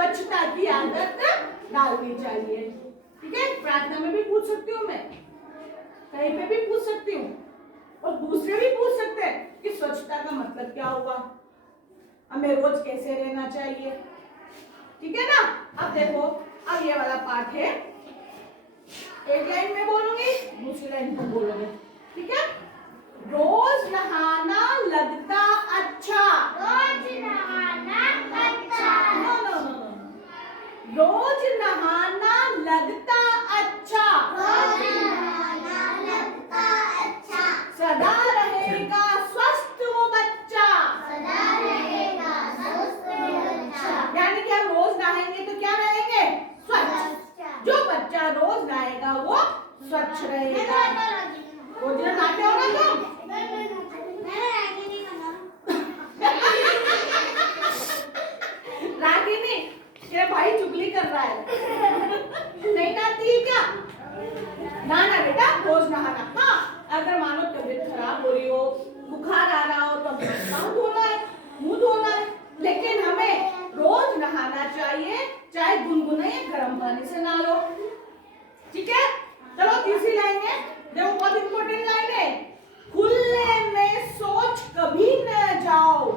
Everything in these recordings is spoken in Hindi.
स्वच्छता की आदत डालनी चाहिए। ठीक है, प्रार्थना में भी पूछ सकती हूँ मैं, कहीं पे भी पूछ सकती हूँ, और दूसरे भी पूछ सकते हैं कि स्वच्छता का मतलब क्या हुआ, हमें रोज कैसे रहना चाहिए। ठीक है ना। अब देखो, अब ये वाला पाठ है, एक लाइन में बोलूंगी, दूसरी लाइन में बोलोगे। ठीक है। रोज नहाना लगता अच्छा। रोज नहाना अच्छा। नो नो नो नो, रोज नहाना लगता अच्छा। रोज नहाना लगता अच्छा। सदा रहेगा स्वस्थ वो बच्चा। सदा रहेगा स्वस्थ वो बच्चा। यानी कि हम रोज नहाएंगे तो क्या रहेंगे? स्वच्छ। जो बच्चा रोज नहाएगा वो स्वच्छ रहेगा। रोज नहाते हो ना तुम? रागिनी, ये भाई चुगली कर रहा है। नहीं नहाती है क्या? नहाना बेटा, रोज नहाना। हाँ, अगर मानो तबीयत खराब हो रही हो, बुखार आ रहा हो, तो पाँव धोना है, मुंह धोना है, लेकिन हमें रोज नहाना चाहिए, चाहे गुनगुने या गर्म पानी से नहा लो। ठीक है। चलो तीसरी लाइन है, देखो बहुत इंपॉर्टेंट लाइन है, खुले में सोच कभी न जाओ।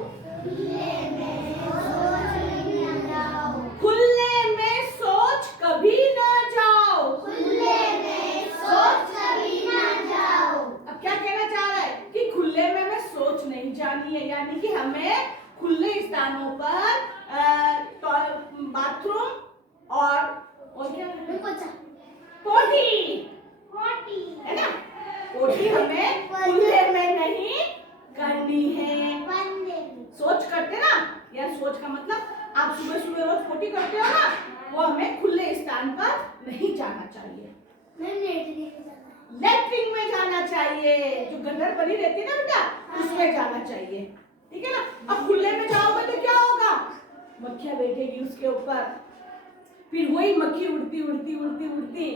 खुले में सोच न जाओ। खुले में सोच कभी न जाओ। खुले में सोच कभी न जाओ। अब क्या कहना चाह रहा है कि खुले में हमें सोच नहीं जानी है, यानी कि हमें खुले स्थानों पर बाथरूम और क्या पोटी है ना, पोटी हमें खुले में नहीं करनी है। सोच करते ना, यार सोच का मतलब आप सुबह सुबह रोज पोटी करते हो ना, वो हमें खुले स्थान पर नहीं जाना चाहिए, लेटरिन में जाना चाहिए, जो गटर बनी रहती है ना बेटा, उसमें जाना चाहिए। ठीक है ना। अब खुले में जाओगे तो क्या होगा? मक्खियां बैठेगी उसके ऊपर, फिर वही मक्खी उड़ती उड़ती उड़ती उड़ती,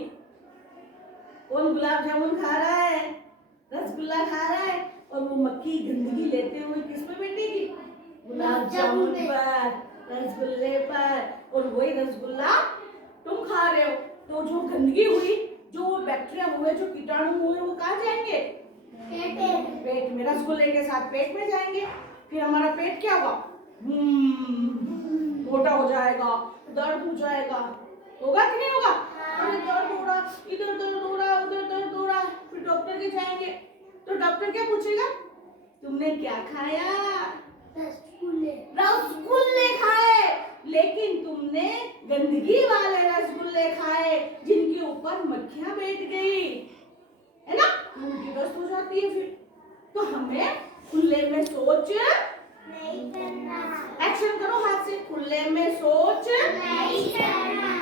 कौन गुलाब जामुन खा रहा है, रसगुल्ला खा रहा है, और वो मक्खी गंदगी लेते हुए किस पे बैठेगी? गुलाब जामुन पर, रसगुल्ले पर, और वही रसगुल्ला तुम खा रहे हो, तो जो गंदगी हुई, जो बैक्टीरिया हुए, जो कीटाणु हुए, वो कहाँ जाएंगे? पेट में। रसगुल्ले के साथ पेट में जाएंगे, फिर हमारा पेट क्या होगा? मोटा हो जाएगा, दर्द हो जाएगा, होगा कि नहीं होगा? अरे दर्द हो रहा, इधर दर्द हो रहा, उधर दर्द हो रहा, फिर डॉक्टर के जाएंगे, तो डॉक्टर क्या पूछेगा? तुमने क्या खाया? रसगुल्ले खाए, लेकिन तुमने गंदगी वाले रसगुल्ले खाए, जिनके ऊपर मक्खियां बैठ गई, है ना, उल्टी दस्त हो जाती है फिर। तो हमें खुले में सोच नहीं करना। एक्शन करो हाथ से, खुले में सोच नहीं करना।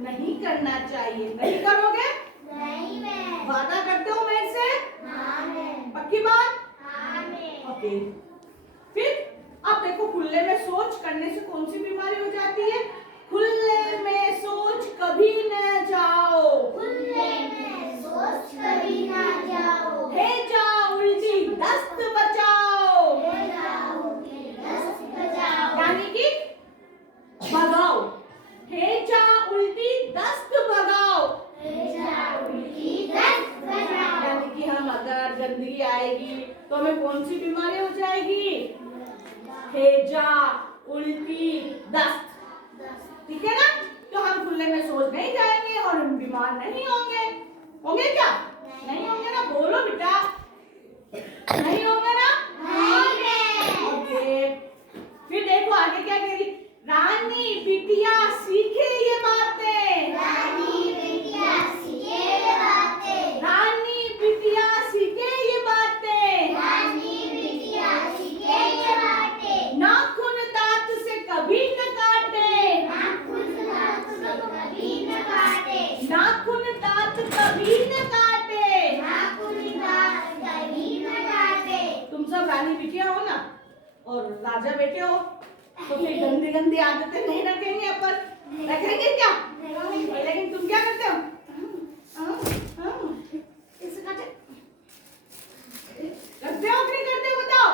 नहीं करना चाहिए। नहीं करोगे? नहीं मैं। वादा करते हो मेरे से? हाँ मैं। पक्की बात? हाँ मैं। ओके। फिर अब देखो, खुले में सोच करने से कौन सी बीमारी हो जाती है? खुले में सोच कभी न जाओ। खुले में सोच कभी ना जाओ। हे जाओ उल्टी दस्त बचाओ। हे जाओ उल्टी दस्त बचाओ। यानी कि भगाओ। हे जा उल्टी दस्त भगाओ। हे जाओ उल्टी दस्त बचाओ। यानी कि हम अगर गंदगी आएगी तो हमें कौन सी बीमारी हो जाएगी? हैजा, उल्टी, दस्त। ठीक है ना। तो हम खुले में सोच नहीं जाएंगे और हम बीमार नहीं होंगे। होंगे क्या? नहीं होंगे ना, बोलो बेटा, नहीं होंगे ना? ओके। फिर देखो आगे क्या कह रही, रानी बिटिया सीखे ये बातें। रानी बिटिया सीखे ये बातें। रानी बिटिया सीखे ये बातें। रानी बिटिया सीखे ये बातें। नाखून दांत से कभी न काटे। नाखून दांत से कभी न काटे। नाखून दांत कभी न काटे। नाखून दांत कभी न काटे। तुम सब रानी बिटिया हो ना, और राजा बेटे हो, तो फिर गंदी गंदी आदतें नहीं रखेंगे अपन, रखेंगे क्या? लेकिन तुम क्या करते हो? इसे काटे। करते हो कि नहीं करते हो बताओ?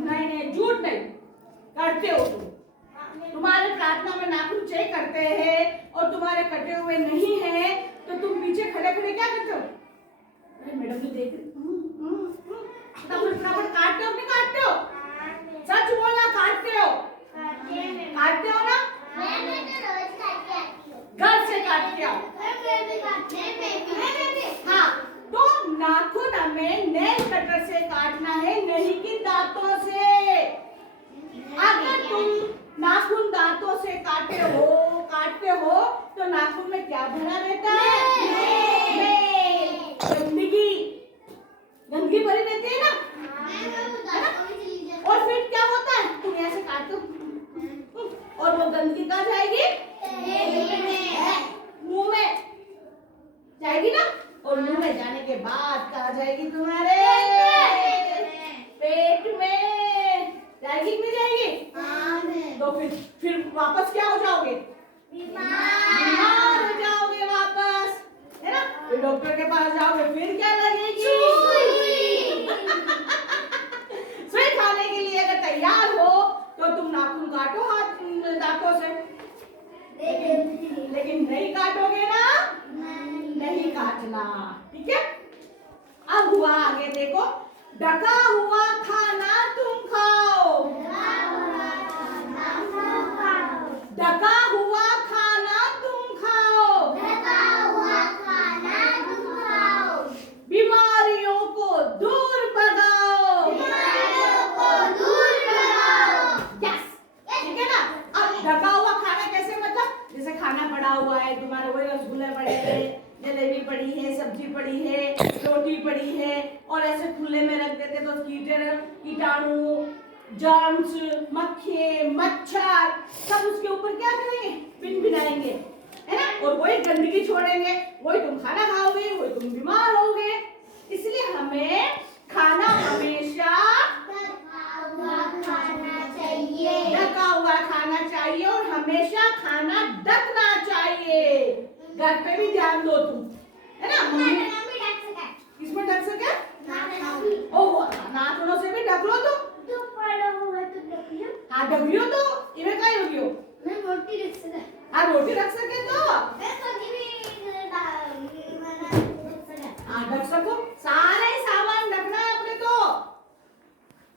नहीं नहीं, झूठ नहीं, करते हो तुम। तुम्हारे प्रार्थना में नाखून चेक करते हैं और तुम्हारे कटे हुए नहीं है तो तुम पीछे खड़े खड़े क्या करते हो? अरे मैडम ने देख फटाफट काटते हो नहीं काटते हो? सच बोलना, काटते हो? काटते हो ना? मैं तो रोज काट के आती हूँ। घर से काट के आओ। मैं भी काटते हाँ, तो नाखून हमें नेल कटर से काटना है, नहीं कि दांतों से। अगर तुम नाखून दांतों से काटते हो तो नाखून में क्या भरा रहता है? गंदगी भरी रहती है ना? और फिर क्या होता है? तुम ऐसे काटो और वो गंदगी कहाँ जाएगी? मुंह में जाएगी ना? और मुंह में जाने के बाद कहाँ जाएगी? तुम्हारे पेट में जाएगी कि नहीं जाएगी? तो फिर वापस क्या हो जाओगे? बीमार हो जाओगे वापस, है ना? फिर डॉक्टर के पास जाओगे, फिर क्या लगेगी? सुई खाने के लिए अगर तैयार हो तो तुम नाखून काटो हाथ दांतों से, लेकिन नहीं काटोगे ना? नहीं काटना, ठीक है? अब हुआ आगे देखो, ढका हुआ खाना तुम खाओ। ढका हुआ खाना तुम खाओ। बीमारियों को दूर भगाओ। यस, ठीक है ना? अब ढका हुआ खाना कैसे, मतलब जैसे खाना पड़ा हुआ है तुम्हारे, वही रसगुल्ले पड़े हैं, जलेबी पड़ी है, सब्जी पड़ी है, रोटी पड़ी है, और ऐसे खुले में रख देते तो कीटाणु, जर्म्स, मक्खी, मच्छर सब उसके ऊपर क्या करेंगे? भिनभिनाएंगे, है ना? और वही गंदगी छोड़ेंगे, वही तुम खाना खाओगे, वही तुम बीमार होगे। इसलिए हमें खाना हमेशा ढका हुआ खाना चाहिए और हमेशा खाना ढकना चाहिए। घर पे भी ध्यान दो तुम, है ना? किसमें ढक सके? ओह, नाखूनों से भी ढक लो तुम। हाँ, ढक लियो तो इन्हें क्या हो गयो? हाँ, रोटी रख सके तो हाँ ढक सको। सारा ही सामान ढकना है अपने को,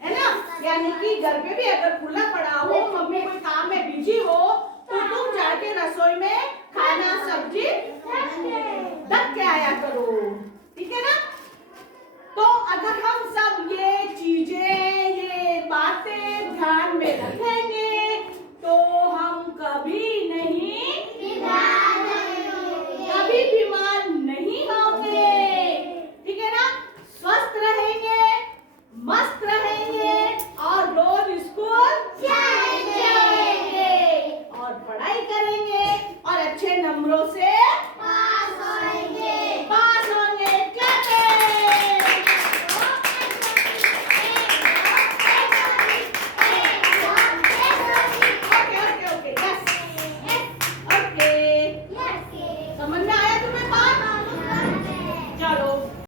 है ना? यानी कि घर पे भी अगर खुला पड़ा हो, मम्मी कोई काम में बिजी हो, तो तुम जाके रसोई में खाना सब्जी ढक के आया करो, ठीक है ना? तो अगर हम सब ये चीजें, ये बातें ध्यान में रखेंगे तो हम कभी बीमार नहीं होंगे, ठीक है ना? स्वस्थ रहेंगे, मस्त रहेंगे और रोज स्कूल जाएंगे और पढ़ाई करेंगे और अच्छे नंबरों से